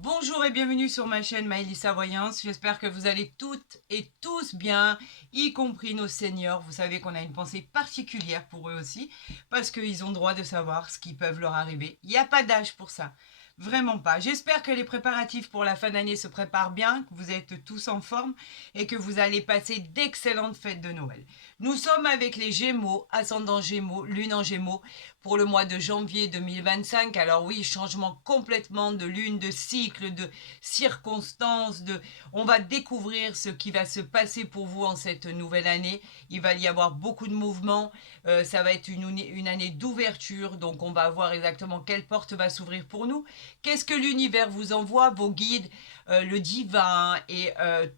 Bonjour et bienvenue sur ma chaîne Maëlissa Voyance. J'espère que vous allez toutes et tous bien, y compris nos seniors. Vous savez qu'on a une pensée particulière pour eux aussi, parce qu'ils ont droit de savoir ce qui peut leur arriver. Il n'y a pas d'âge pour ça. Vraiment pas. J'espère que les préparatifs pour la fin d'année se préparent bien, que vous êtes tous en forme et que vous allez passer d'excellentes fêtes de Noël. Nous sommes avec les Gémeaux, ascendant Gémeaux, lune en Gémeaux, pour le mois de janvier 2025. Alors oui, changement complètement de lune, de cycle, de circonstances, on va découvrir ce qui va se passer pour vous en cette nouvelle année. Il va y avoir beaucoup de mouvements, ça va être une année d'ouverture, donc on va voir exactement quelle porte va s'ouvrir pour nous. Qu'est-ce que l'univers vous envoie, vos guides, le divin et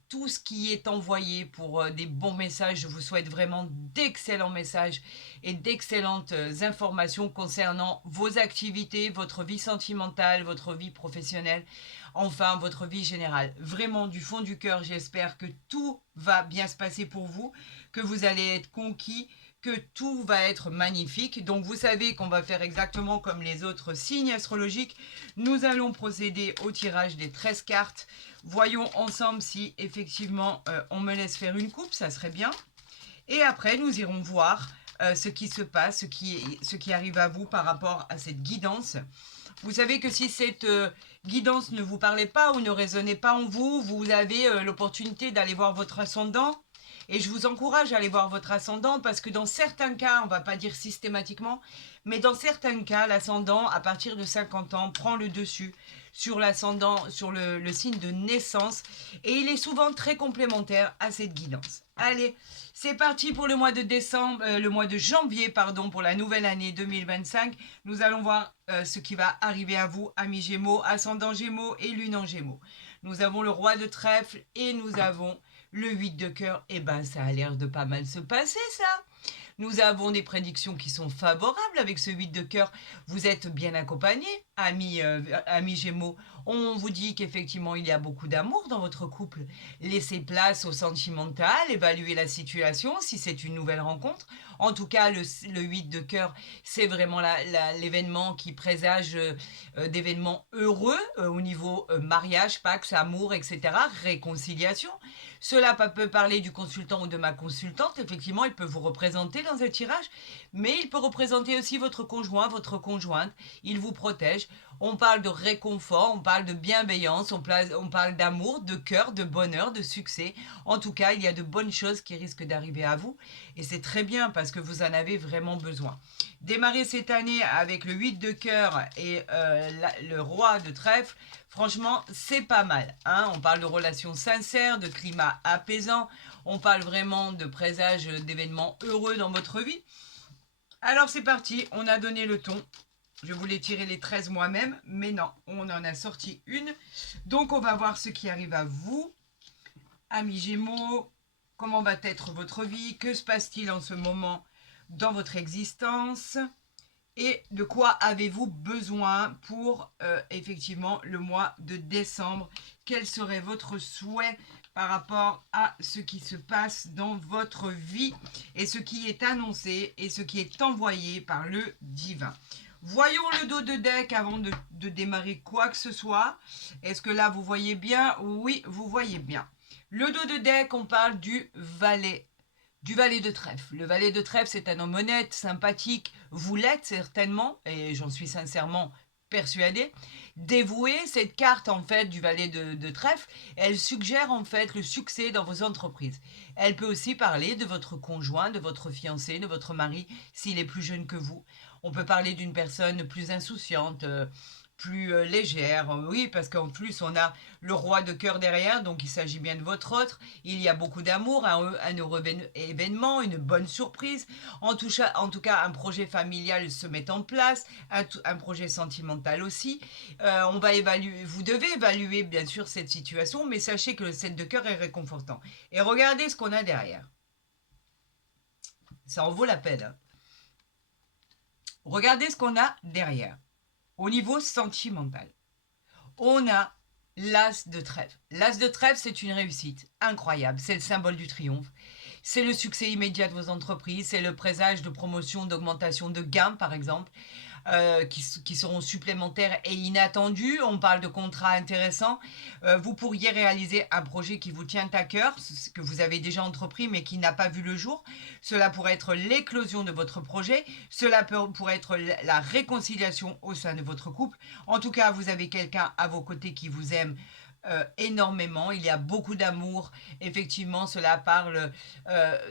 tout ce qui est envoyé pour des bons messages. Je vous souhaite vraiment d'excellents messages et d'excellentes informations concernant vos activités, votre vie sentimentale, votre vie professionnelle, enfin votre vie générale. Vraiment du fond du cœur, j'espère que tout va bien se passer pour vous, que vous allez être conquis, que tout va être magnifique. Donc vous savez qu'on va faire exactement comme les autres signes astrologiques. Nous allons procéder au tirage des 13 cartes. Voyons ensemble si effectivement on me laisse faire une coupe, ça serait bien. Et après, nous irons voir ce qui se passe, ce qui arrive à vous par rapport à cette guidance. Vous savez que si cette guidance ne vous parlait pas ou ne résonnait pas en vous, vous avez l'opportunité d'aller voir votre ascendant. Et je vous encourage à aller voir votre ascendant parce que dans certains cas, on ne va pas dire systématiquement, mais dans certains cas, l'ascendant, à partir de 50 ans, prend le dessus sur l'ascendant, sur le signe de naissance. Et il est souvent très complémentaire à cette guidance. Allez, c'est parti pour le mois de décembre, le mois de janvier, pardon, pour la nouvelle année 2025. Nous allons voir ce qui va arriver à vous, amis Gémeaux, ascendant Gémeaux et lune en Gémeaux. Nous avons le roi de trèfle et nous avons le 8 de cœur. Eh ben, ça a l'air de pas mal se passer, ça. Nous avons des prédictions qui sont favorables avec ce 8 de cœur. Vous êtes bien accompagnés, amis Gémeaux. On vous dit qu'effectivement, il y a beaucoup d'amour dans votre couple. Laissez place au sentimental, évaluez la situation si c'est une nouvelle rencontre. En tout cas, le 8 de cœur, c'est vraiment l'événement qui présage d'événements heureux au niveau mariage, pax, amour, etc., réconciliation. Cela peut parler du consultant ou de ma consultante. Effectivement, il peut vous représenter dans un tirage, mais il peut représenter aussi votre conjoint, votre conjointe. Il vous protège. On parle de réconfort, on parle de bienveillance, on parle d'amour, de cœur, de bonheur, de succès. En tout cas, il y a de bonnes choses qui risquent d'arriver à vous. Et c'est très bien parce que vous en avez vraiment besoin. Démarrer cette année avec le 8 de cœur et le roi de trèfle, franchement, c'est pas mal. Hein, on parle de relations sincères, de climat apaisant. On parle vraiment de présage d'événements heureux dans votre vie. Alors c'est parti, on a donné le ton. Je voulais tirer les 13 moi-même, mais non, on en a sorti une. Donc on va voir ce qui arrive à vous, amis Gémeaux. Comment va être votre vie? Que se passe-t-il en ce moment dans votre existence? Et de quoi avez-vous besoin pour effectivement le mois de décembre? Quel serait votre souhait par rapport à ce qui se passe dans votre vie et ce qui est annoncé et ce qui est envoyé par le divin? Voyons le dos de deck avant de démarrer quoi que ce soit. Est-ce que là vous voyez bien? Oui, vous voyez bien. Le dos de deck, on parle du valet de trèfle. Le valet de trèfle, c'est un homme honnête, sympathique. Vous l'êtes certainement, et j'en suis sincèrement persuadée. Dévoué, cette carte en fait du valet de trèfle, elle suggère en fait le succès dans vos entreprises. Elle peut aussi parler de votre conjoint, de votre fiancé, de votre mari, s'il est plus jeune que vous. On peut parler d'une personne plus insouciante, plus légère. Oui, parce qu'en plus, on a le roi de cœur derrière, donc il s'agit bien de votre autre. Il y a beaucoup d'amour, un heureux événement, une bonne surprise. En tout cas, un projet familial se met en place, un projet sentimental aussi. Vous devez évaluer bien sûr cette situation, mais sachez que le 7 de cœur est réconfortant. Et regardez ce qu'on a derrière. Ça en vaut la peine. Hein. Regardez ce qu'on a derrière. Au niveau sentimental, on a l'as de trèfle. L'as de trèfle, c'est une réussite incroyable. C'est le symbole du triomphe. C'est le succès immédiat de vos entreprises. C'est le présage de promotion, d'augmentation de gains, par exemple. qui seront supplémentaires et inattendus. On parle de contrats intéressants. Vous pourriez réaliser un projet qui vous tient à cœur, ce que vous avez déjà entrepris mais qui n'a pas vu le jour. Cela pourrait être l'éclosion de votre projet. Cela pourrait être la réconciliation au sein de votre couple. En tout cas, vous avez quelqu'un à vos côtés qui vous aime énormément, il y a beaucoup d'amour, effectivement cela parle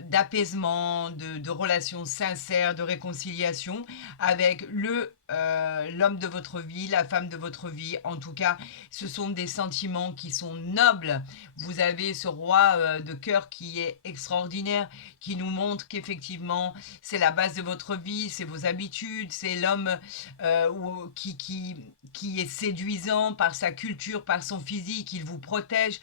d'apaisement, de relations sincères, de réconciliation avec l'homme de votre vie, la femme de votre vie. En tout cas, ce sont des sentiments qui sont nobles. Vous avez ce roi de cœur qui est extraordinaire, qui nous montre qu'effectivement c'est la base de votre vie, c'est vos habitudes, c'est l'homme qui est séduisant par sa culture, par son physique, il vous protège.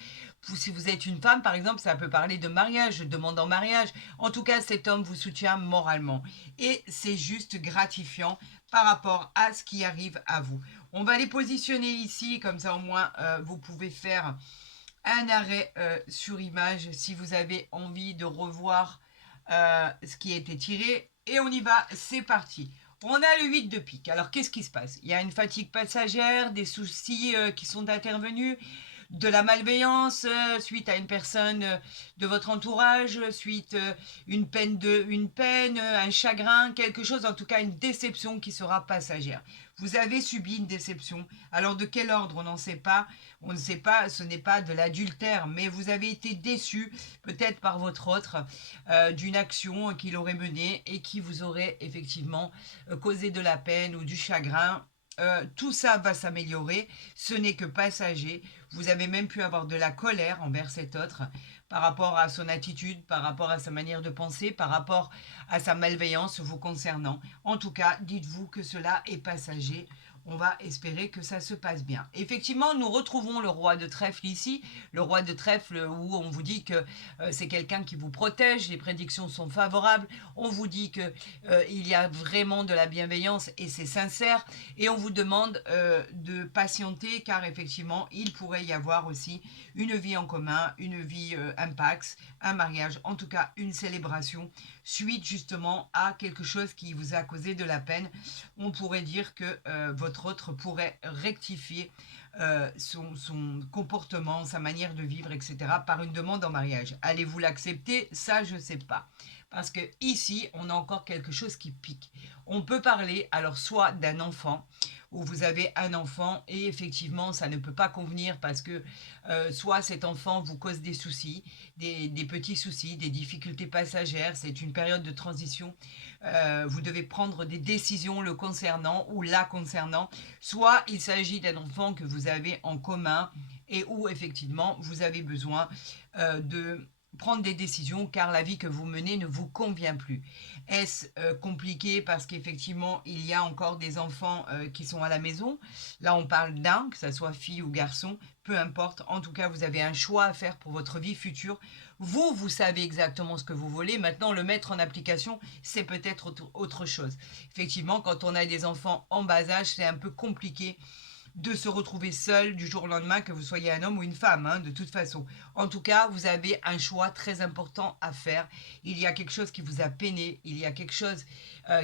Si vous êtes une femme, par exemple, ça peut parler de mariage, de demande en mariage. En tout cas, cet homme vous soutient moralement. Et c'est juste gratifiant par rapport à ce qui arrive à vous. On va les positionner ici, comme ça au moins vous pouvez faire un arrêt sur image si vous avez envie de revoir ce qui a été tiré. Et on y va, c'est parti. On a le 8 de pique. Alors, qu'est-ce qui se passe? Il y a une fatigue passagère, des soucis qui sont intervenus, de la malveillance suite à une personne de votre entourage, suite une peine, un chagrin, quelque chose, en tout cas une déception qui sera passagère. Vous avez subi une déception. Alors de quel ordre, on n'en sait pas. On ne sait pas, ce n'est pas de l'adultère, mais vous avez été déçu, peut-être par votre autre, d'une action qu'il aurait menée et qui vous aurait effectivement causé de la peine ou du chagrin. Tout ça va s'améliorer, ce n'est que passager. Vous avez même pu avoir de la colère envers cet autre par rapport à son attitude, par rapport à sa manière de penser, par rapport à sa malveillance vous concernant. En tout cas, dites-vous que cela est passager. On va espérer que ça se passe bien. Effectivement, nous retrouvons le roi de trèfle ici, le roi de trèfle où on vous dit que c'est quelqu'un qui vous protège, les prédictions sont favorables, on vous dit que il y a vraiment de la bienveillance et c'est sincère, et on vous demande de patienter car effectivement, il pourrait y avoir aussi une vie en commun, une vie impax, un mariage, en tout cas une célébration suite justement à quelque chose qui vous a causé de la peine. On pourrait dire que votre autre pourrait rectifier son comportement, sa manière de vivre, etc. par une demande en mariage. Allez-vous l'accepter? Ça, je ne sais pas. Parce que ici, on a encore quelque chose qui pique. On peut parler alors soit d'un enfant, où vous avez un enfant et effectivement ça ne peut pas convenir parce que soit cet enfant vous cause des soucis, des petits soucis, des difficultés passagères, c'est une période de transition, vous devez prendre des décisions le concernant ou la concernant, soit il s'agit d'un enfant que vous avez en commun et où effectivement vous avez besoin de prendre des décisions car la vie que vous menez ne vous convient plus. Est-ce compliqué parce qu'effectivement il y a encore des enfants qui sont à la maison? Là on parle d'un, que ce soit fille ou garçon, peu importe. En tout cas vous avez un choix à faire pour votre vie future. Vous savez exactement ce que vous voulez. Maintenant le mettre en application c'est peut-être autre chose. Effectivement quand on a des enfants en bas âge c'est un peu compliqué de se retrouver seul du jour au lendemain, que vous soyez un homme ou une femme, hein, de toute façon. En tout cas, vous avez un choix très important à faire. Il y a quelque chose qui vous a peiné, il y a quelque chose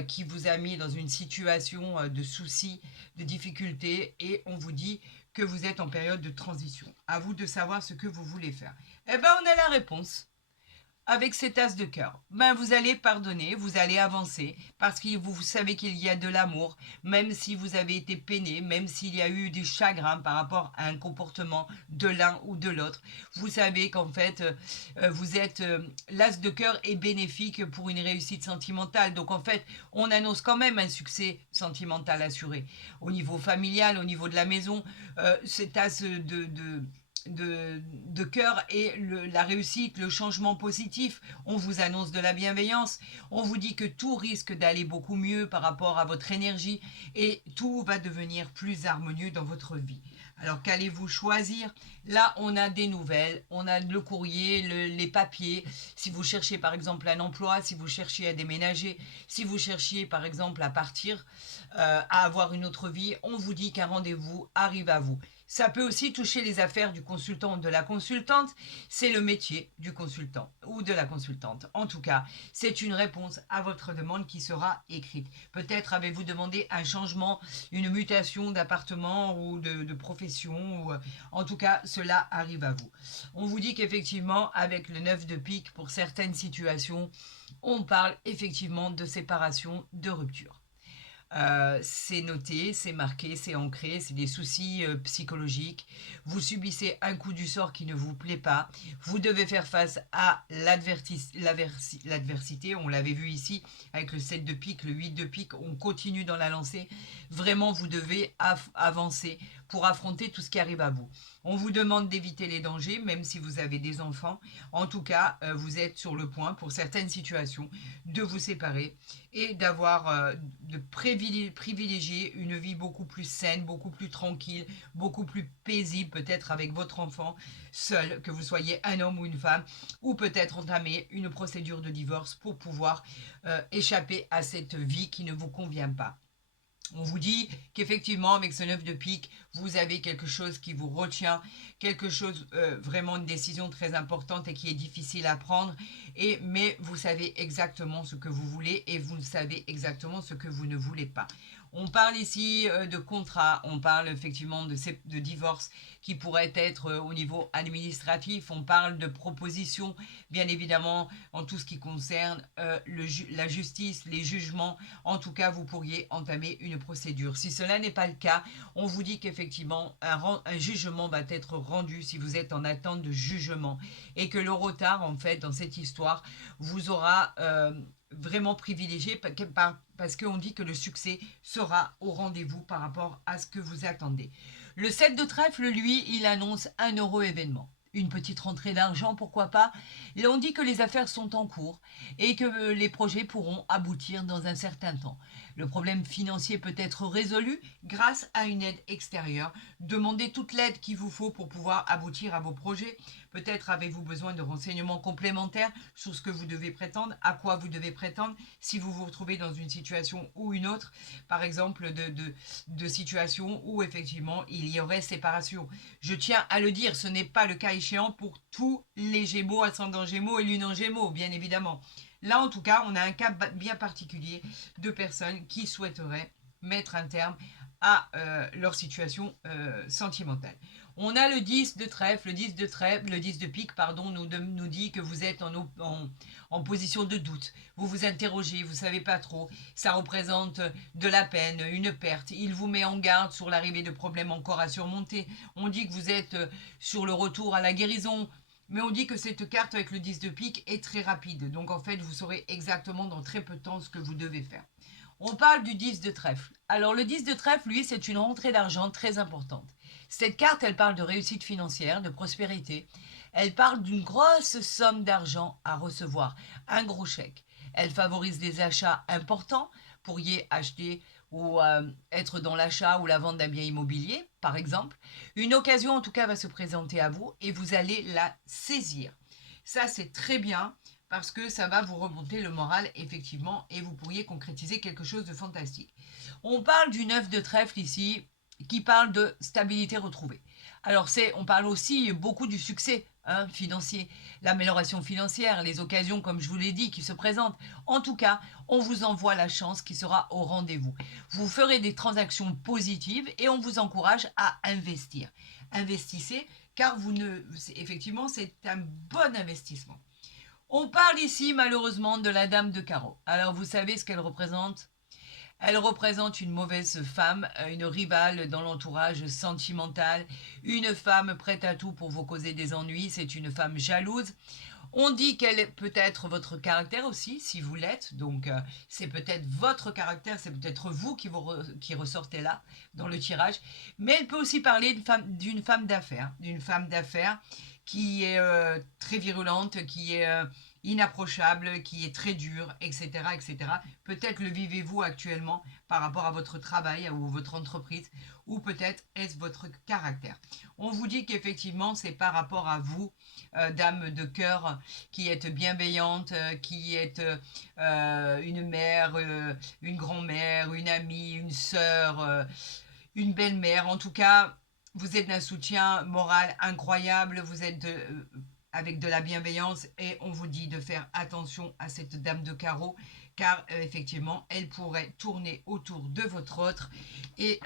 qui vous a mis dans une situation de soucis, de difficultés, et on vous dit que vous êtes en période de transition. À vous de savoir ce que vous voulez faire. Eh bien, on a la réponse. Avec cet as de cœur, ben vous allez pardonner, vous allez avancer, parce que vous savez qu'il y a de l'amour, même si vous avez été peiné, même s'il y a eu du chagrin par rapport à un comportement de l'un ou de l'autre. Vous savez qu'en fait, vous êtes l'as de cœur est bénéfique pour une réussite sentimentale. Donc en fait, on annonce quand même un succès sentimental assuré. Au niveau familial, au niveau de la maison, cet as de cœur et la réussite, le changement positif. On vous annonce de la bienveillance. On vous dit que tout risque d'aller beaucoup mieux par rapport à votre énergie et tout va devenir plus harmonieux dans votre vie. Alors qu'allez-vous choisir? Là, on a des nouvelles, on a le courrier, les papiers. Si vous cherchez par exemple un emploi, si vous cherchez à déménager, si vous cherchiez par exemple à partir, à avoir une autre vie, on vous dit qu'un rendez-vous arrive à vous. Ça peut aussi toucher les affaires du consultant ou de la consultante. C'est le métier du consultant ou de la consultante. En tout cas, c'est une réponse à votre demande qui sera écrite. Peut-être avez-vous demandé un changement, une mutation d'appartement ou de profession. Ou, en tout cas, cela arrive à vous. On vous dit qu'effectivement, avec le 9 de pique, pour certaines situations, on parle effectivement de séparation, de rupture. C'est noté, c'est marqué, c'est ancré, c'est des soucis psychologiques. Vous subissez un coup du sort qui ne vous plaît pas. Vous devez faire face à l'adversité. On l'avait vu ici avec le 7 de pique, le 8 de pique. On continue dans la lancée. Vraiment, vous devez avancer pour affronter tout ce qui arrive à vous. On vous demande d'éviter les dangers, même si vous avez des enfants. En tout cas, vous êtes sur le point, pour certaines situations, de vous séparer et de privilégier une vie beaucoup plus saine, beaucoup plus tranquille, beaucoup plus paisible, peut-être avec votre enfant, seul, que vous soyez un homme ou une femme, ou peut-être entamer une procédure de divorce pour pouvoir échapper à cette vie qui ne vous convient pas. On vous dit qu'effectivement, avec ce 9 de pique, vous avez quelque chose qui vous retient, quelque chose, vraiment une décision très importante et qui est difficile à prendre. Mais vous savez exactement ce que vous voulez et vous savez exactement ce que vous ne voulez pas. On parle ici de contrat, on parle effectivement de divorce qui pourrait être au niveau administratif, on parle de propositions, bien évidemment, en tout ce qui concerne la justice, les jugements. En tout cas, vous pourriez entamer une procédure. Si cela n'est pas le cas, on vous dit qu'effectivement, un jugement va être rendu si vous êtes en attente de jugement et que le retard, en fait, dans cette histoire, vous aura vraiment privilégié parce qu'on dit que le succès sera au rendez-vous par rapport à ce que vous attendez. Le 7 de trèfle, lui, il annonce un heureux événement. Une petite rentrée d'argent, pourquoi pas. Et on dit que les affaires sont en cours et que les projets pourront aboutir dans un certain temps. Le problème financier peut être résolu grâce à une aide extérieure. Demandez toute l'aide qu'il vous faut pour pouvoir aboutir à vos projets. Peut-être avez-vous besoin de renseignements complémentaires sur ce que vous devez prétendre, à quoi vous devez prétendre, si vous vous retrouvez dans une situation ou une autre, par exemple de situation où effectivement il y aurait séparation. Je tiens à le dire, ce n'est pas le cas échéant pour tous les Gémeaux, ascendant Gémeaux et lune en Gémeaux, bien évidemment. Là, en tout cas, on a un cas bien particulier de personnes qui souhaiteraient mettre un terme à leur situation sentimentale. On a le 10 de trèfle, le 10 de pique, pardon, nous dit que vous êtes en position de doute. Vous vous interrogez, vous ne savez pas trop. Ça représente de la peine, une perte. Il vous met en garde sur l'arrivée de problèmes encore à surmonter. On dit que vous êtes sur le retour à la guérison. Mais on dit que cette carte avec le 10 de pique est très rapide. Donc en fait, vous saurez exactement dans très peu de temps ce que vous devez faire. On parle du 10 de trèfle. Alors le 10 de trèfle, lui, c'est une rentrée d'argent très importante. Cette carte, elle parle de réussite financière, de prospérité. Elle parle d'une grosse somme d'argent à recevoir, un gros chèque. Elle favorise des achats importants. Pourriez acheter ou être dans l'achat ou la vente d'un bien immobilier, par exemple. Une occasion, en tout cas, va se présenter à vous et vous allez la saisir. Ça, c'est très bien parce que ça va vous remonter le moral, effectivement, et vous pourriez concrétiser quelque chose de fantastique. On parle du 9 de trèfle ici, qui parle de stabilité retrouvée. Alors, on parle aussi beaucoup du succès financier, l'amélioration financière, les occasions, comme je vous l'ai dit, qui se présentent. En tout cas, on vous envoie la chance qui sera au rendez-vous. Vous ferez des transactions positives et on vous encourage à investir. Investissez, car effectivement, c'est un bon investissement. On parle ici, malheureusement, de la dame de carreau. Alors, vous savez ce qu'elle représente ? Elle représente une mauvaise femme, une rivale dans l'entourage sentimental, une femme prête à tout pour vous causer des ennuis, c'est une femme jalouse. On dit qu'elle peut être votre caractère aussi, si vous l'êtes, donc c'est peut-être votre caractère, c'est peut-être vous qui ressortez là, dans le tirage, mais elle peut aussi parler d'une femme d'affaires qui est très virulente, qui est inapprochable, qui est très dure, etc., etc. Peut-être le vivez-vous actuellement par rapport à votre travail ou votre entreprise, ou peut-être est-ce votre caractère. On vous dit qu'effectivement, c'est par rapport à vous, dame de cœur, qui êtes bienveillante, qui êtes une mère, une grand-mère, une amie, une sœur, une belle-mère. En tout cas, Vous êtes d'un soutien moral incroyable, vous êtes avec de la bienveillance et on vous dit de faire attention à cette dame de carreau car effectivement elle pourrait tourner autour de votre autre et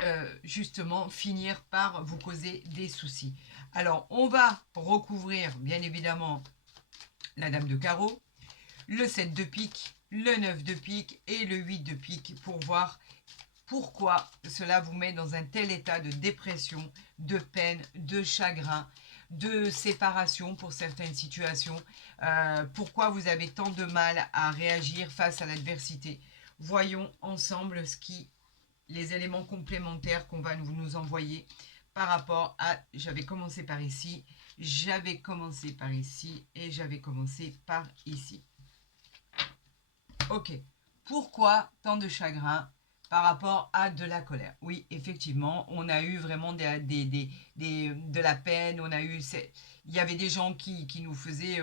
justement finir par vous causer des soucis. Alors on va recouvrir bien évidemment la dame de carreau, le 7 de pique, le 9 de pique et le 8 de pique pour voir pourquoi cela vous met dans un tel état de dépression, de peine, de chagrin, de séparation pour certaines situations, pourquoi vous avez tant de mal à réagir face à l'adversité. Voyons ensemble les éléments complémentaires qu'on va nous envoyer par rapport à, j'avais commencé par ici, j'avais commencé par ici et j'avais commencé par ici. Ok, pourquoi tant de chagrin par rapport à de la colère? Oui, effectivement, on a eu vraiment de la peine, il y avait des gens qui nous faisaient...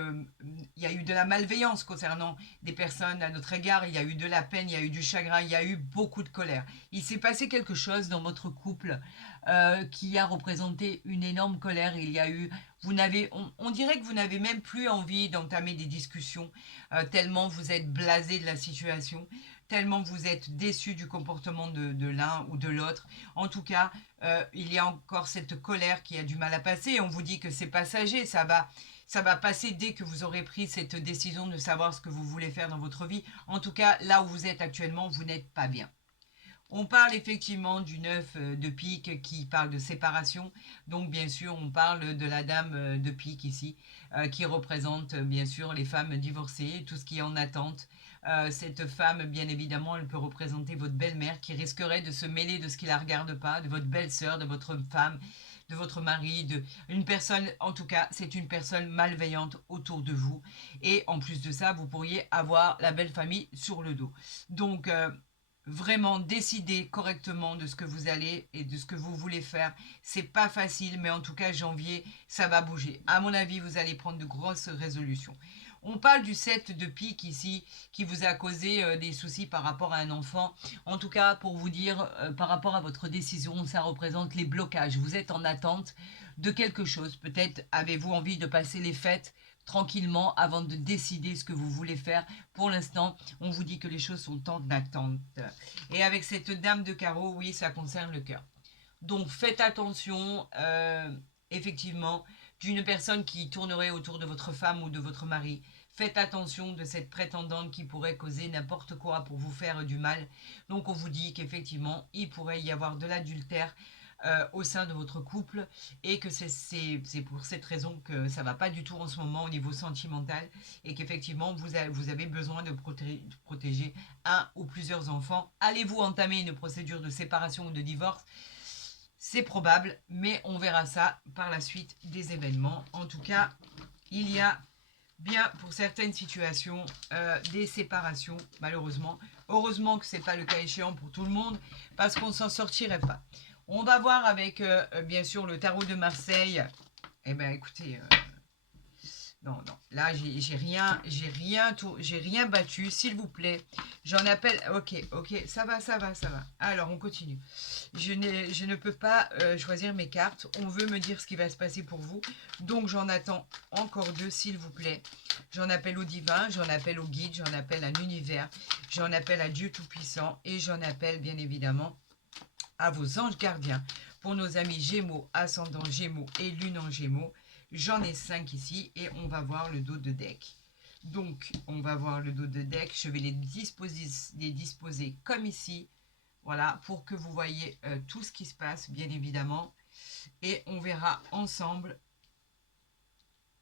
il y a eu de la malveillance concernant des personnes à notre égard, il y a eu de la peine, il y a eu du chagrin, il y a eu beaucoup de colère. Il s'est passé quelque chose dans votre couple qui a représenté une énorme colère. Il y a eu... on dirait que vous n'avez même plus envie d'entamer des discussions tellement vous êtes blasé de la situation, tellement vous êtes déçu du comportement de l'un ou de l'autre. En tout cas, il y a encore cette colère qui a du mal à passer. On vous dit que c'est passager, ça va passer dès que vous aurez pris cette décision de savoir ce que vous voulez faire dans votre vie. En tout cas, là où vous êtes actuellement, vous n'êtes pas bien. On parle effectivement du 9 de pique qui parle de séparation. Donc bien sûr, on parle de la dame de pique ici, qui représente bien sûr les femmes divorcées, tout ce qui est en attente. Cette femme, bien évidemment, elle peut représenter votre belle-mère qui risquerait de se mêler de ce qui la regarde pas, de votre belle-sœur, de votre femme, de votre mari, une personne, en tout cas, c'est une personne malveillante autour de vous. Et en plus de ça, vous pourriez avoir la belle famille sur le dos. Donc, vraiment décider correctement de ce que vous allez et de ce que vous voulez faire. C'est pas facile, mais en tout cas, janvier, ça va bouger. À mon avis, vous allez prendre de grosses résolutions. On parle du 7 de pique ici, qui vous a causé des soucis par rapport à un enfant. En tout cas, pour vous dire, par rapport à votre décision, ça représente les blocages. Vous êtes en attente de quelque chose. Peut-être avez-vous envie de passer les fêtes tranquillement avant de décider ce que vous voulez faire. Pour l'instant, on vous dit que les choses sont en attente. Et avec cette dame de carreau, oui, ça concerne le cœur. Donc faites attention, effectivement, d'une personne qui tournerait autour de votre femme ou de votre mari. Faites attention de cette prétendante qui pourrait causer n'importe quoi pour vous faire du mal. Donc on vous dit qu'effectivement, il pourrait y avoir de l'adultère au sein de votre couple et que c'est pour cette raison que ça va pas du tout en ce moment au niveau sentimental et qu'effectivement vous avez besoin de protéger un ou plusieurs enfants. Allez-vous entamer une procédure de séparation ou de divorce? C'est probable, mais on verra ça par la suite des événements. En tout cas, il y a bien pour certaines situations des séparations, malheureusement. Heureusement que ce n'est pas le cas échéant pour tout le monde, parce qu'on ne s'en sortirait pas. On va voir avec, bien sûr, le tarot de Marseille. Eh bien, écoutez, non, non, là, j'ai rien battu, s'il vous plaît. J'en appelle, ok, ça va. Alors, on continue. Je ne peux pas choisir mes cartes. On veut me dire ce qui va se passer pour vous. Donc, j'en attends encore deux, s'il vous plaît. J'en appelle au divin, j'en appelle au guide, j'en appelle à l'univers, j'en appelle à Dieu Tout-Puissant et j'en appelle, bien évidemment, à vos anges gardiens. Pour nos amis Gémeaux, ascendant Gémeaux et Lune en Gémeaux, j'en ai 5 ici et on va voir le dos de deck. Donc, on va voir le dos de deck. Je vais les disposer comme ici. Voilà, pour que vous voyez tout ce qui se passe, bien évidemment. Et on verra ensemble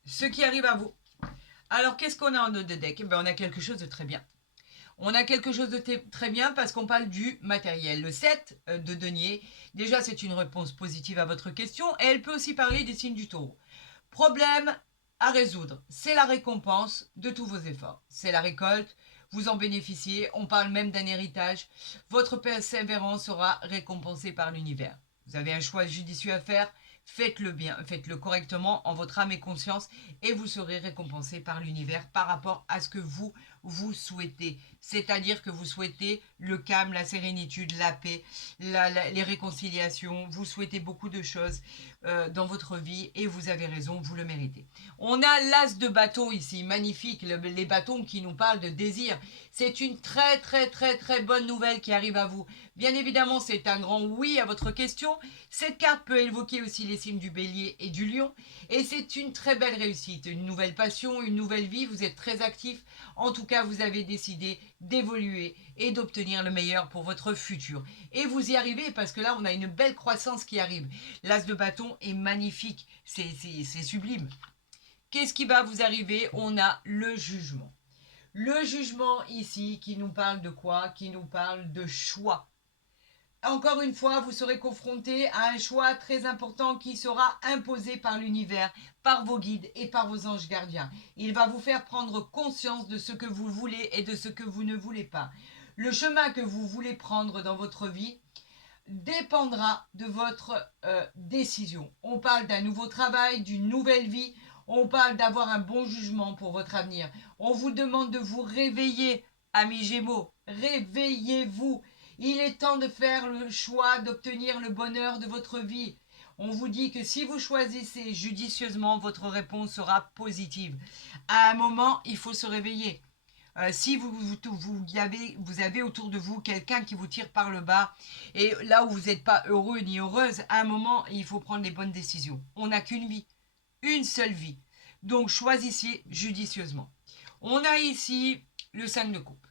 ce qui arrive à vous. Alors, qu'est-ce qu'on a en dos de deck? Eh bien, on a quelque chose de très bien. On a quelque chose de très bien parce qu'on parle du matériel. Le 7 de denier, déjà, c'est une réponse positive à votre question. Et elle peut aussi parler des signes du taureau. Problème à résoudre, c'est la récompense de tous vos efforts. C'est la récolte, vous en bénéficiez, on parle même d'un héritage. Votre persévérance sera récompensée par l'univers. Vous avez un choix judicieux à faire, faites-le bien, faites-le correctement en votre âme et conscience et vous serez récompensé par l'univers par rapport à ce que vous vous souhaitez. C'est-à-dire que vous souhaitez le calme, la sérénitude, la paix, les réconciliations. Vous souhaitez beaucoup de choses dans votre vie et vous avez raison, vous le méritez. On a l'as de bâton ici, magnifique, les bâtons qui nous parlent de désir. C'est une très très très très bonne nouvelle qui arrive à vous. Bien évidemment, c'est un grand oui à votre question. Cette carte peut évoquer aussi les signes du bélier et du lion. Et c'est une très belle réussite, une nouvelle passion, une nouvelle vie. Vous êtes très actif. En tout cas, vous avez décidé d'évoluer et d'obtenir le meilleur pour votre futur. Et vous y arrivez parce que là, on a une belle croissance qui arrive. L'as de bâton est magnifique. C'est sublime. Qu'est-ce qui va vous arriver? On a le jugement. Le jugement ici qui nous parle de quoi? Qui nous parle de choix. Encore une fois, vous serez confronté à un choix très important qui sera imposé par l'univers, par vos guides et par vos anges gardiens. Il va vous faire prendre conscience de ce que vous voulez et de ce que vous ne voulez pas. Le chemin que vous voulez prendre dans votre vie dépendra de votre décision. On parle d'un nouveau travail, d'une nouvelle vie. On parle d'avoir un bon jugement pour votre avenir. On vous demande de vous réveiller, amis Gémeaux. Réveillez-vous. Il est temps de faire le choix d'obtenir le bonheur de votre vie. On vous dit que si vous choisissez judicieusement, votre réponse sera positive. À un moment, il faut se réveiller. Si vous avez autour de vous quelqu'un qui vous tire par le bas et là où vous n'êtes pas heureux ni heureuse, à un moment, il faut prendre les bonnes décisions. On n'a qu'une vie, une seule vie. Donc, choisissez judicieusement. On a ici le 5 de coupe.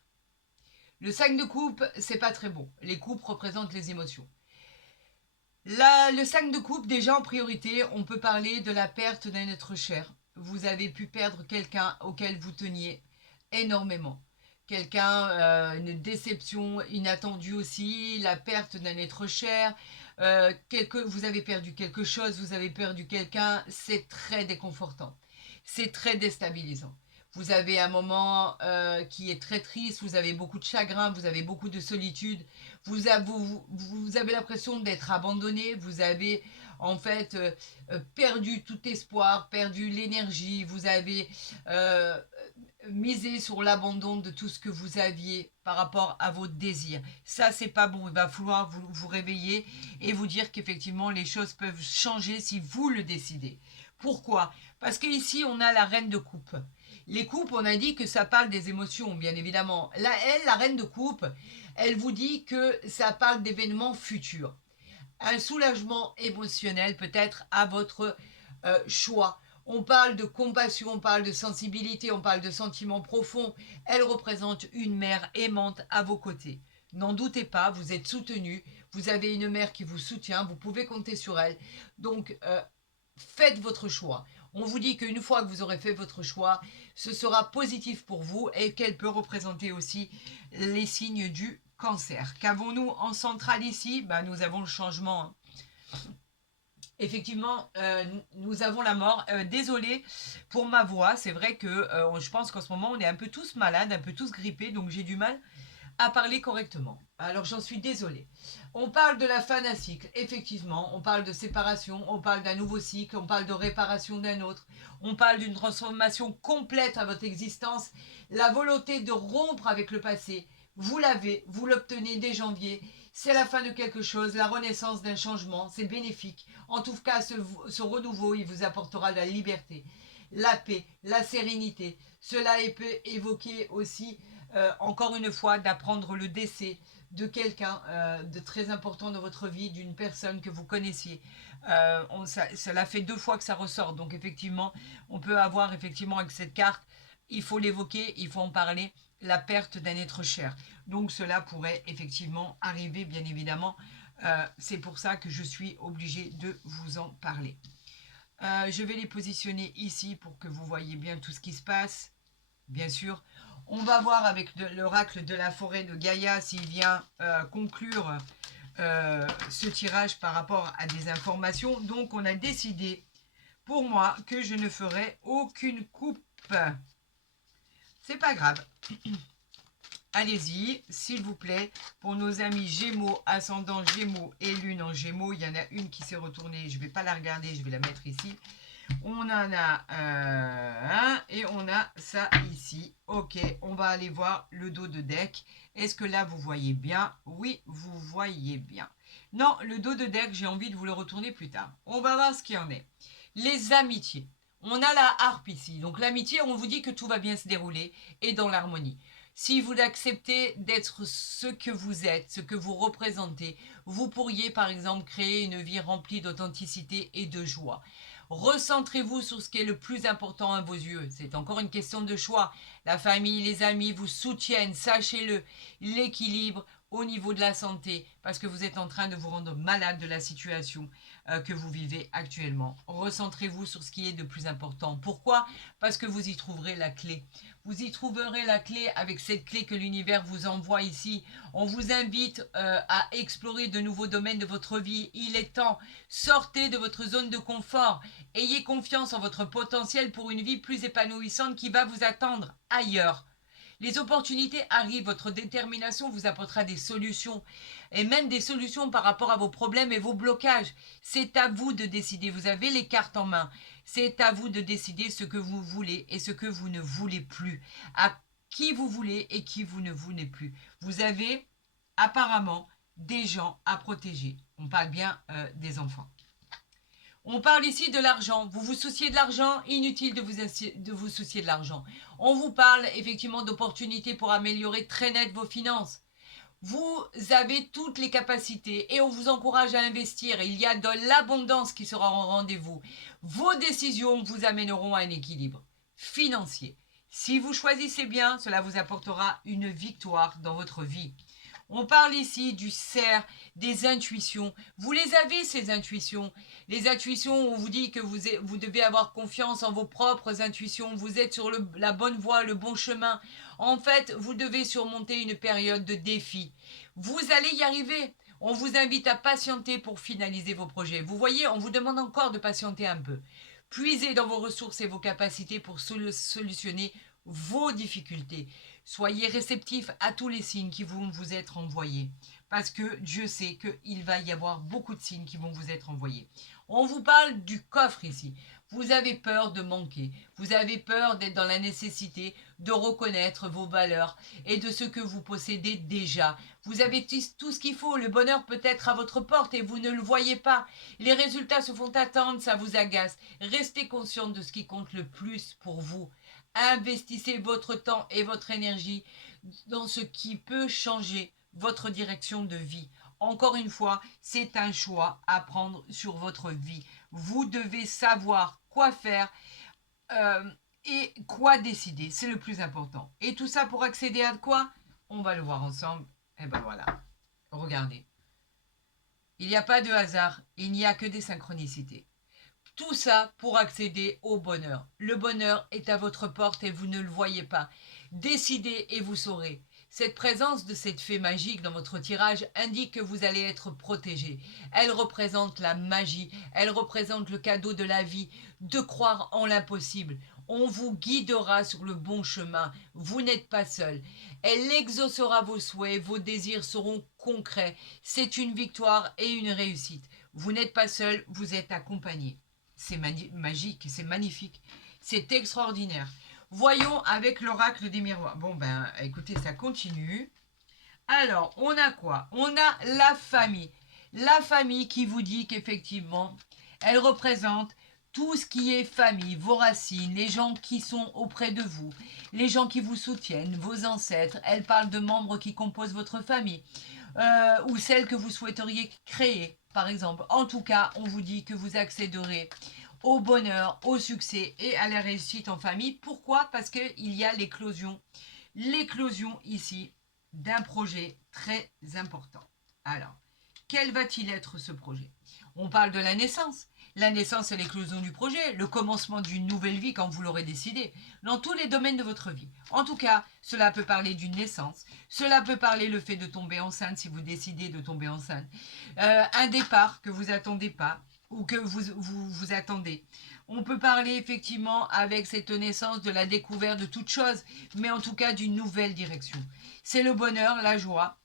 Le 5 de coupe, c'est pas très bon. Les coupes représentent les émotions. Là, le 5 de coupe, déjà en priorité, on peut parler de la perte d'un être cher. Vous avez pu perdre quelqu'un auquel vous teniez énormément. Quelqu'un, une déception inattendue aussi, la perte d'un être cher, vous avez perdu quelque chose, vous avez perdu quelqu'un, c'est très déconfortant, c'est très déstabilisant. Vous avez un moment qui est très triste, vous avez beaucoup de chagrin, vous avez beaucoup de solitude, vous avez l'impression d'être abandonné, vous avez en fait perdu tout espoir, perdu l'énergie, vous avez misé sur l'abandon de tout ce que vous aviez par rapport à vos désirs. Ça, c'est pas bon. Il va falloir vous réveiller et vous dire qu'effectivement, les choses peuvent changer si vous le décidez. Pourquoi? Parce qu'ici, on a la reine de coupe. Les coupes, on a dit que ça parle des émotions, bien évidemment. Là, la reine de coupe, elle vous dit que ça parle d'événements futurs. Un soulagement émotionnel peut-être à votre choix. On parle de compassion, on parle de sensibilité, on parle de sentiments profonds. Elle représente une mère aimante à vos côtés. N'en doutez pas, vous êtes soutenu, vous avez une mère qui vous soutient, vous pouvez compter sur elle. Donc, faites votre choix. On vous dit qu'une fois que vous aurez fait votre choix, ce sera positif pour vous et qu'elle peut représenter aussi les signes du cancer. Qu'avons-nous en centrale ici? Nous avons le changement. Effectivement, nous avons la mort. Désolée pour ma voix. C'est vrai que je pense qu'en ce moment, on est un peu tous malades, un peu tous grippés, donc j'ai du mal à parler correctement. Alors j'en suis désolée. On parle de la fin d'un cycle, effectivement. On parle de séparation, on parle d'un nouveau cycle, on parle de réparation d'un autre. On parle d'une transformation complète à votre existence. La volonté de rompre avec le passé, vous l'avez, vous l'obtenez dès janvier. C'est la fin de quelque chose, la renaissance d'un changement, c'est bénéfique. En tout cas, ce renouveau, il vous apportera la liberté, la paix, la sérénité. Cela peut évoquer aussi, encore une fois, d'apprendre le décès de quelqu'un de très important dans votre vie, d'une personne que vous connaissiez. Cela fait 2 fois que ça ressort, donc effectivement, on peut avoir effectivement avec cette carte, il faut l'évoquer, il faut en parler, la perte d'un être cher. Donc cela pourrait effectivement arriver, bien évidemment. C'est pour ça que je suis obligée de vous en parler. Je vais les positionner ici pour que vous voyez bien tout ce qui se passe. Bien sûr, on va voir avec l'oracle de la forêt de Gaïa s'il vient conclure ce tirage par rapport à des informations. Donc on a décidé pour moi que je ne ferai aucune coupe. C'est pas grave. Allez-y, s'il vous plaît, pour nos amis Gémeaux, ascendant Gémeaux et Lune en Gémeaux, il y en a une qui s'est retournée, je ne vais pas la regarder, je vais la mettre ici. On en a un et on a ça ici. Ok, on va aller voir le dos de deck. Est-ce que là, vous voyez bien? Oui, vous voyez bien. Non, le dos de deck, j'ai envie de vous le retourner plus tard. On va voir ce qu'il y en est. Les amitiés. On a la harpe ici. Donc l'amitié, on vous dit que tout va bien se dérouler et dans l'harmonie. Si vous acceptez d'être ce que vous êtes, ce que vous représentez, vous pourriez par exemple créer une vie remplie d'authenticité et de joie. Recentrez-vous sur ce qui est le plus important à vos yeux. C'est encore une question de choix. La famille, les amis vous soutiennent, sachez-le. L'équilibre au niveau de la santé, parce que vous êtes en train de vous rendre malade de la situation que vous vivez actuellement. Recentrez-vous sur ce qui est de plus important. Pourquoi? Parce que vous y trouverez la clé. Vous y trouverez la clé avec cette clé que l'univers vous envoie ici. On vous invite à explorer de nouveaux domaines de votre vie. Il est temps. Sortez de votre zone de confort. Ayez confiance en votre potentiel pour une vie plus épanouissante qui va vous attendre ailleurs. Les opportunités arrivent, votre détermination vous apportera des solutions, et même des solutions par rapport à vos problèmes et vos blocages. C'est à vous de décider, vous avez les cartes en main. C'est à vous de décider ce que vous voulez et ce que vous ne voulez plus. À qui vous voulez et qui vous ne voulez plus. Vous avez apparemment des gens à protéger. On parle bien des enfants. On parle ici de l'argent. Vous vous souciez de l'argent, inutile de vous soucier de l'argent. On vous parle effectivement d'opportunités pour améliorer très net vos finances. Vous avez toutes les capacités et on vous encourage à investir. Il y a de l'abondance qui sera en rendez-vous. Vos décisions vous amèneront à un équilibre financier. Si vous choisissez bien, cela vous apportera une victoire dans votre vie. On parle ici du cerf, des intuitions. Vous les avez, ces intuitions. Les intuitions, on vous dit que vous devez avoir confiance en vos propres intuitions. Vous êtes sur la bonne voie, le bon chemin. En fait, vous devez surmonter une période de défi. Vous allez y arriver. On vous invite à patienter pour finaliser vos projets. Vous voyez, on vous demande encore de patienter un peu. Puisez dans vos ressources et vos capacités pour solutionner vos difficultés. Soyez réceptifs à tous les signes qui vont vous être envoyés. Parce que Dieu sait qu'il va y avoir beaucoup de signes qui vont vous être envoyés. On vous parle du coffre ici. Vous avez peur de manquer. Vous avez peur d'être dans la nécessité de reconnaître vos valeurs et de ce que vous possédez déjà. Vous avez tout ce qu'il faut. Le bonheur peut être à votre porte et vous ne le voyez pas. Les résultats se font attendre, ça vous agace. Restez conscient de ce qui compte le plus pour vous. Investissez votre temps et votre énergie dans ce qui peut changer votre direction de vie. Encore une fois, c'est un choix à prendre sur votre vie. Vous devez savoir quoi faire et quoi décider. C'est le plus important. Et tout ça pour accéder à quoi? On va le voir ensemble. Et ben voilà. Regardez. Il n'y a pas de hasard. Il n'y a que des synchronicités. Tout ça pour accéder au bonheur. Le bonheur est à votre porte et vous ne le voyez pas. Décidez et vous saurez. Cette présence de cette fée magique dans votre tirage indique que vous allez être protégé. Elle représente la magie, elle représente le cadeau de la vie, de croire en l'impossible. On vous guidera sur le bon chemin. Vous n'êtes pas seul. Elle exaucera vos souhaits, vos désirs seront concrets. C'est une victoire et une réussite. Vous n'êtes pas seul, vous êtes accompagné. C'est magique, c'est magnifique, c'est extraordinaire. Voyons avec l'oracle des miroirs. Bon ben, écoutez, ça continue. Alors, on a quoi? On a la famille. La famille qui vous dit qu'effectivement, elle représente tout ce qui est famille, vos racines, les gens qui sont auprès de vous, les gens qui vous soutiennent, vos ancêtres. Elle parle de membres qui composent votre famille ou celles que vous souhaiteriez créer, par exemple. En tout cas, on vous dit que vous accéderez au bonheur, au succès et à la réussite en famille. Pourquoi? Parce qu'il y a l'éclosion ici d'un projet très important. Alors, quel va-t-il être ce projet? On parle de la naissance. La naissance, c'est l'éclosion du projet, le commencement d'une nouvelle vie quand vous l'aurez décidé, dans tous les domaines de votre vie. En tout cas, cela peut parler d'une naissance, cela peut parler le fait de tomber enceinte si vous décidez de tomber enceinte, un départ que vous attendez pas ou que vous attendez. On peut parler effectivement avec cette naissance de la découverte de toute chose, mais en tout cas d'une nouvelle direction. C'est le bonheur, la joie.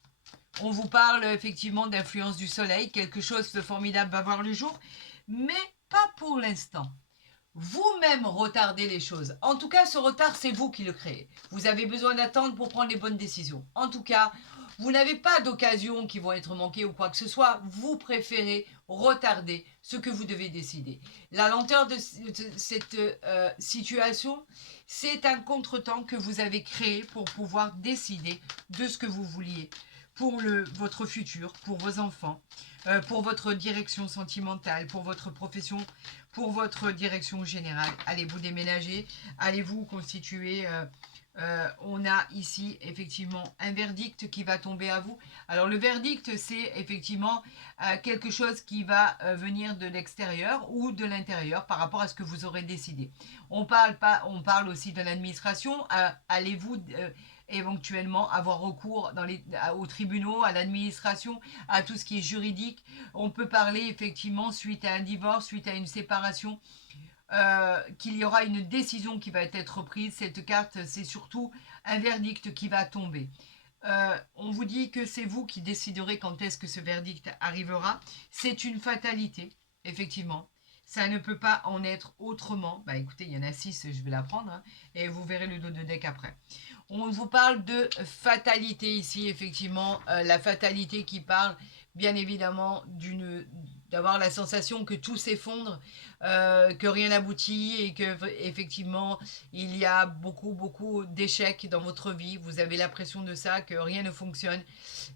On vous parle effectivement d'influence du soleil, quelque chose de formidable va voir le jour, mais pas pour l'instant. vous-même retardez les choses. En tout cas, ce retard, c'est vous qui le créez. Vous avez besoin d'attendre pour prendre les bonnes décisions. En tout cas, vous n'avez pas d'occasions qui vont être manquées ou quoi que ce soit. Vous préférez retarder ce que vous devez décider. La lenteur de cette situation, c'est un contretemps que vous avez créé pour pouvoir décider de ce que vous vouliez pour votre futur, pour vos enfants, pour votre direction sentimentale, pour votre profession, pour votre direction générale. Allez-vous déménager? Allez-vous constituer on a ici effectivement un verdict qui va tomber à vous. Alors le verdict, c'est effectivement quelque chose qui va venir de l'extérieur ou de l'intérieur par rapport à ce que vous aurez décidé. On parle aussi de l'administration. Allez-vous éventuellement avoir recours aux tribunaux, à l'administration, à tout ce qui est juridique? On peut parler effectivement suite à un divorce, suite à une séparation, qu'il y aura une décision qui va être prise. Cette carte, c'est surtout un verdict qui va tomber. On vous dit que c'est vous qui déciderez quand est-ce que ce verdict arrivera. C'est une fatalité, effectivement. Ça ne peut pas en être autrement. Bah écoutez, il y en a 6, je vais la prendre, hein, et vous verrez le dos de deck après. On vous parle de fatalité ici, effectivement. La fatalité qui parle, bien évidemment, d'avoir la sensation que tout s'effondre, que rien n'aboutit et que effectivement il y a beaucoup d'échecs dans votre vie. Vous avez l'impression de ça, que rien ne fonctionne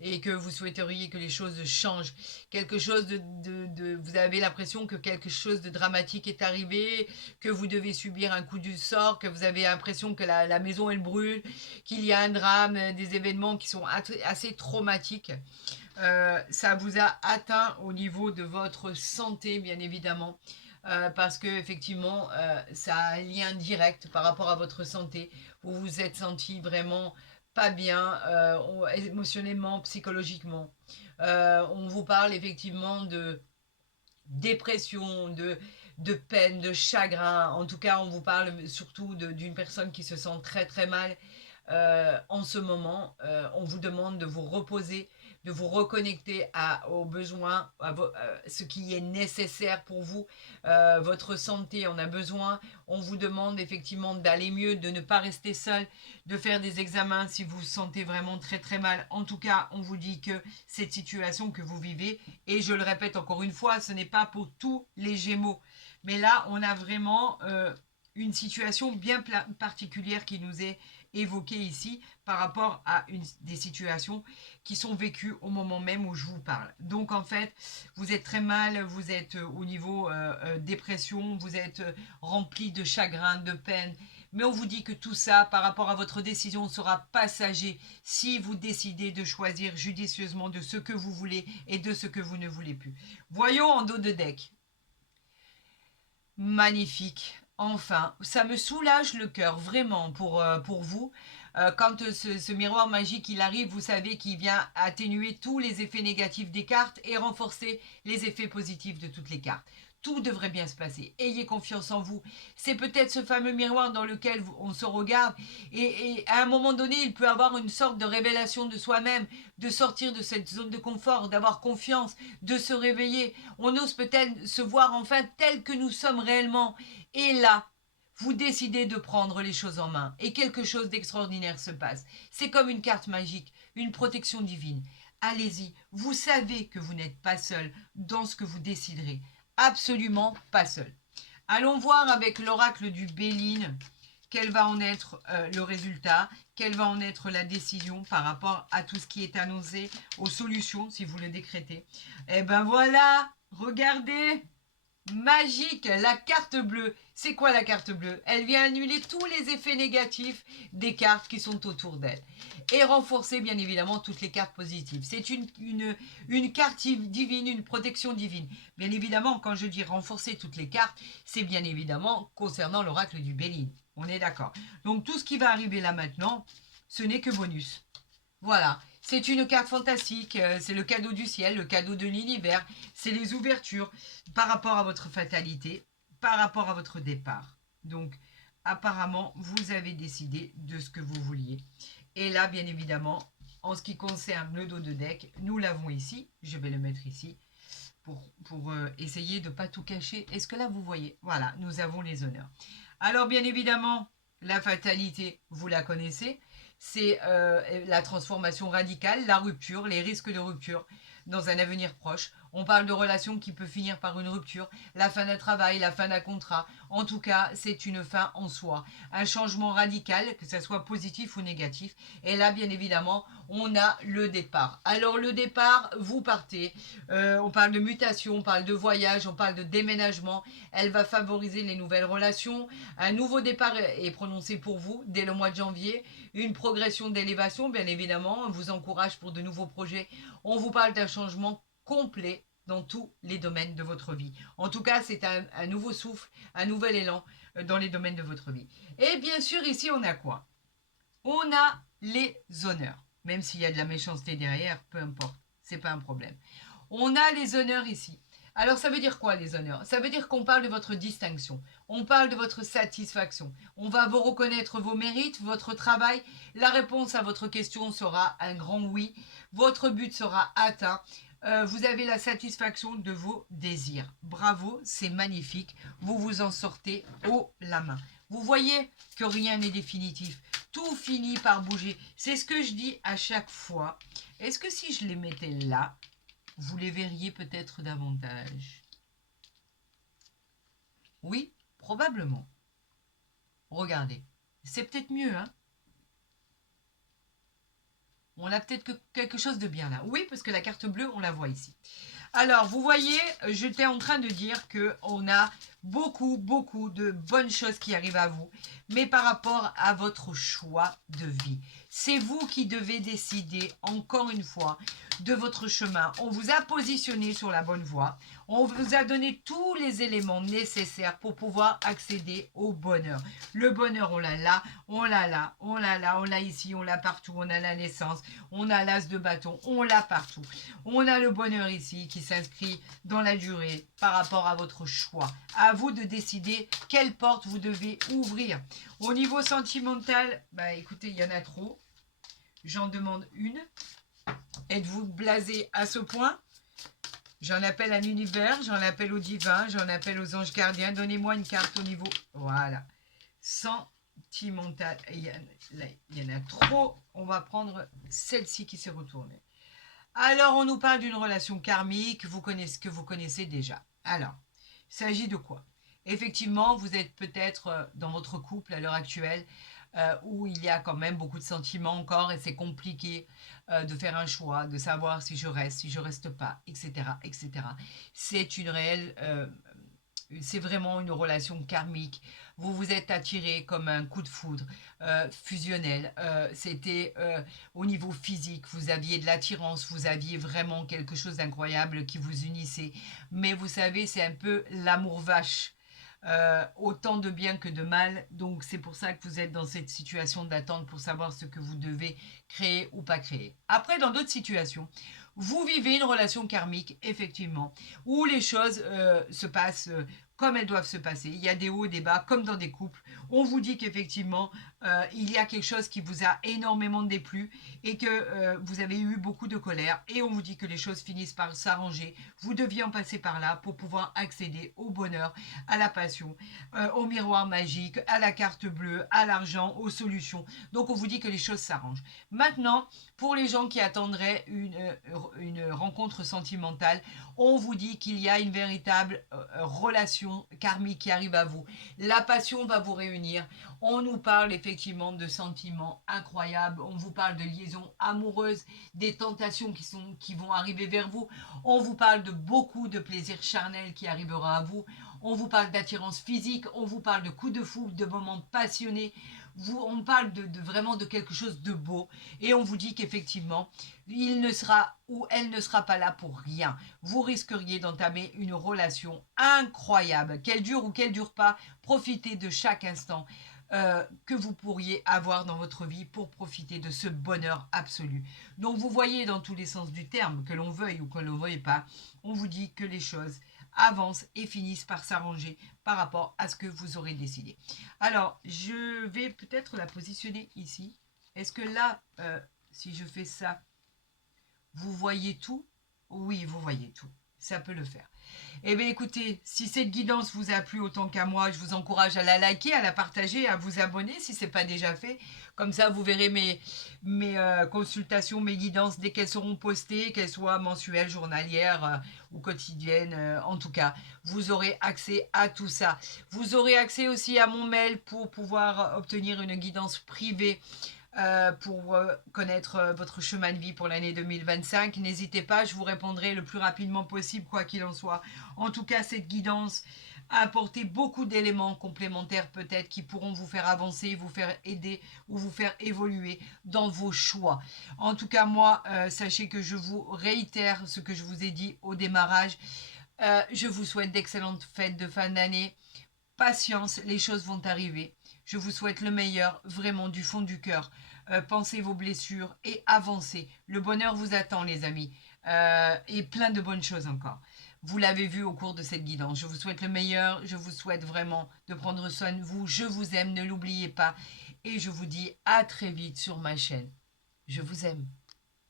et que vous souhaiteriez que les choses changent. Quelque chose vous avez l'impression que quelque chose de dramatique est arrivé, que vous devez subir un coup du sort, que vous avez l'impression que la maison elle brûle, qu'il y a un drame, des événements qui sont assez traumatiques. Ça vous a atteint au niveau de votre santé, bien évidemment. Parce que effectivement, ça a un lien direct par rapport à votre santé. Vous vous êtes senti vraiment pas bien, émotionnellement, psychologiquement. On vous parle effectivement de dépression, de peine, de chagrin. En tout cas, on vous parle surtout d'une personne qui se sent très très mal en ce moment. On vous demande de vous reposer, de vous reconnecter aux besoins, ce qui est nécessaire pour vous. Votre santé en a besoin. On vous demande effectivement d'aller mieux, de ne pas rester seul, de faire des examens si vous vous sentez vraiment très très mal. En tout cas, on vous dit que cette situation que vous vivez, et je le répète encore une fois, ce n'est pas pour tous les Gémeaux. Mais là, on a vraiment une situation bien particulière qui nous est évoquée ici par rapport à des situations qui sont vécues au moment même où je vous parle. Donc en fait, vous êtes très mal, vous êtes au niveau dépression, vous êtes rempli de chagrin, de peine. Mais on vous dit que tout ça, par rapport à votre décision, sera passager si vous décidez de choisir judicieusement de ce que vous voulez et de ce que vous ne voulez plus. Voyons en dos de deck. Magnifique. Enfin, ça me soulage le cœur vraiment pour vous. Quand ce miroir magique il arrive, vous savez qu'il vient atténuer tous les effets négatifs des cartes et renforcer les effets positifs de toutes les cartes. Tout devrait bien se passer. Ayez confiance en vous. C'est peut-être ce fameux miroir dans lequel on se regarde et à un moment donné, il peut avoir une sorte de révélation de soi-même, de sortir de cette zone de confort, d'avoir confiance, de se réveiller. On ose peut-être se voir enfin tel que nous sommes réellement. Et là, vous décidez de prendre les choses en main et quelque chose d'extraordinaire se passe. C'est comme une carte magique, une protection divine. Allez-y, vous savez que vous n'êtes pas seul dans ce que vous déciderez. Absolument pas seul. Allons voir avec l'oracle du Béline quel va en être le résultat, quelle va en être la décision par rapport à tout ce qui est annoncé, aux solutions si vous le décrétez. Eh ben voilà, regardez, magique, la carte bleue. C'est quoi la carte bleue? Elle vient annuler tous les effets négatifs des cartes qui sont autour d'elle et renforcer bien évidemment toutes les cartes positives. C'est une carte divine, une protection divine. Bien évidemment, quand je dis renforcer toutes les cartes, c'est bien évidemment concernant l'oracle du Béline. On est d'accord. Donc tout ce qui va arriver là maintenant, ce n'est que bonus. Voilà, c'est une carte fantastique, c'est le cadeau du ciel, le cadeau de l'univers, c'est les ouvertures par rapport à votre fatalité, par rapport à votre départ. Donc, apparemment, vous avez décidé de ce que vous vouliez. Et là, bien évidemment, en ce qui concerne le dos de deck, nous l'avons ici, je vais le mettre ici. pour essayer de ne pas tout cacher. Est-ce que là, vous voyez? Voilà, nous avons les honneurs. Alors, bien évidemment, la fatalité, vous la connaissez. C'est la transformation radicale, la rupture, les risques de rupture dans un avenir proche. On parle de relations qui peut finir par une rupture, la fin d'un travail, la fin d'un contrat. En tout cas, c'est une fin en soi. Un changement radical, que ce soit positif ou négatif. Et là, bien évidemment, on a le départ. Alors, le départ, vous partez. On parle de mutation, on parle de voyage, on parle de déménagement. Elle va favoriser les nouvelles relations. Un nouveau départ est prononcé pour vous dès le mois de janvier. Une progression d'élévation, bien évidemment. On vous encourage pour de nouveaux projets. On vous parle d'un changement complet dans tous les domaines de votre vie. En tout cas, c'est un nouveau souffle, un nouvel élan dans les domaines de votre vie. Et bien sûr, ici, on a quoi? On a les honneurs. Même s'il y a de la méchanceté derrière, peu importe, c'est pas un problème. On a les honneurs ici. Alors ça veut dire quoi les honneurs? Ça veut dire qu'on parle de votre distinction, on parle de votre satisfaction, on va vous reconnaître vos mérites, votre travail. La réponse à votre question sera un grand oui, votre but sera atteint. Vous avez la satisfaction de vos désirs. Bravo, c'est magnifique. Vous vous en sortez haut la main. Vous voyez que rien n'est définitif. Tout finit par bouger. C'est ce que je dis à chaque fois. Est-ce que si je les mettais là, vous les verriez peut-être davantage? Oui, probablement. Regardez. C'est peut-être mieux, hein? On a peut-être quelque chose de bien là. Oui, parce que la carte bleue, on la voit ici. Alors, vous voyez, j'étais en train de dire qu'on a beaucoup, beaucoup de bonnes choses qui arrivent à vous, mais par rapport à votre choix de vie. C'est vous qui devez décider, encore une fois, de votre chemin. On vous a positionné sur la bonne voie. On vous a donné tous les éléments nécessaires pour pouvoir accéder au bonheur. Le bonheur, on l'a là, on l'a là, on l'a là, on l'a ici, on l'a partout. On a la naissance, on a l'as de bâton, on l'a partout. On a le bonheur ici qui s'inscrit dans la durée par rapport à votre choix. À vous de décider quelle porte vous devez ouvrir. Au niveau sentimental, bah écoutez, il y en a trop. J'en demande une. Êtes-vous blasé à ce point? J'en appelle à l'univers, j'en appelle au divin, j'en appelle aux anges gardiens. Donnez-moi une carte au niveau... Voilà. Sentimental. Il y en a trop. On va prendre celle-ci qui s'est retournée. Alors, on nous parle d'une relation karmique que vous connaissez déjà. Alors, il s'agit de quoi? Effectivement, vous êtes peut-être dans votre couple à l'heure actuelle où il y a quand même beaucoup de sentiments encore et c'est compliqué de faire un choix, de savoir si je reste pas, etc., etc. C'est une réelle... c'est vraiment une relation karmique. Vous vous êtes attiré comme un coup de foudre fusionnel. C'était au niveau physique, vous aviez de l'attirance, vous aviez vraiment quelque chose d'incroyable qui vous unissait. Mais vous savez, c'est un peu l'amour vache. Autant de bien que de mal. Donc c'est pour ça que vous êtes dans cette situation d'attente pour savoir ce que vous devez créer ou pas créer. Après, dans d'autres situations, vous vivez une relation karmique, effectivement, où les choses se passent comme elles doivent se passer. Il y a des hauts et des bas, comme dans des couples. On vous dit qu'effectivement, il y a quelque chose qui vous a énormément déplu et que vous avez eu beaucoup de colère. Et on vous dit que les choses finissent par s'arranger. Vous deviez en passer par là pour pouvoir accéder au bonheur, à la passion, au miroir magique, à la carte bleue, à l'argent, aux solutions. Donc on vous dit que les choses s'arrangent. Maintenant, pour les gens qui attendraient une rencontre sentimentale, on vous dit qu'il y a une véritable relation karmique qui arrive à vous. La passion va vous réunir. On nous parle effectivement de sentiments incroyables. On vous parle de liaisons amoureuses, des tentations qui vont arriver vers vous. On vous parle de beaucoup de plaisir charnel qui arrivera à vous. On vous parle d'attirance physique. On vous parle de coups de foudre, de moments passionnés. On parle vraiment de quelque chose de beau et on vous dit qu'effectivement, il ne sera ou elle ne sera pas là pour rien. Vous risqueriez d'entamer une relation incroyable. Qu'elle dure ou qu'elle dure pas, profitez de chaque instant que vous pourriez avoir dans votre vie pour profiter de ce bonheur absolu. Donc vous voyez dans tous les sens du terme, que l'on veuille ou que l'on ne veuille pas, on vous dit que les choses avancent et finissent par s'arranger par rapport à ce que vous aurez décidé. Alors, je vais peut-être la positionner ici. Est-ce que là, si je fais ça, vous voyez tout? Oui, vous voyez tout. ça peut le faire. Eh bien écoutez, si cette guidance vous a plu autant qu'à moi, je vous encourage à la liker, à la partager, à vous abonner si ce n'est pas déjà fait. Comme ça, vous verrez mes consultations, mes guidances dès qu'elles seront postées, qu'elles soient mensuelles, journalières ou quotidiennes. En tout cas, vous aurez accès à tout ça. Vous aurez accès aussi à mon mail pour pouvoir obtenir une guidance privée pour connaître votre chemin de vie pour l'année 2025. N'hésitez pas, je vous répondrai le plus rapidement possible, quoi qu'il en soit. En tout cas, cette guidance a apporté beaucoup d'éléments complémentaires peut-être qui pourront vous faire avancer, vous faire aider ou vous faire évoluer dans vos choix. En tout cas, moi, sachez que je vous réitère ce que je vous ai dit au démarrage. Je vous souhaite d'excellentes fêtes de fin d'année. Patience, les choses vont arriver. Je vous souhaite le meilleur, vraiment du fond du cœur. Pensez vos blessures et avancez. Le bonheur vous attend, les amis. Et plein de bonnes choses encore. Vous l'avez vu au cours de cette guidance. Je vous souhaite le meilleur. Je vous souhaite vraiment de prendre soin de vous. Je vous aime, ne l'oubliez pas. Et je vous dis à très vite sur ma chaîne. Je vous aime.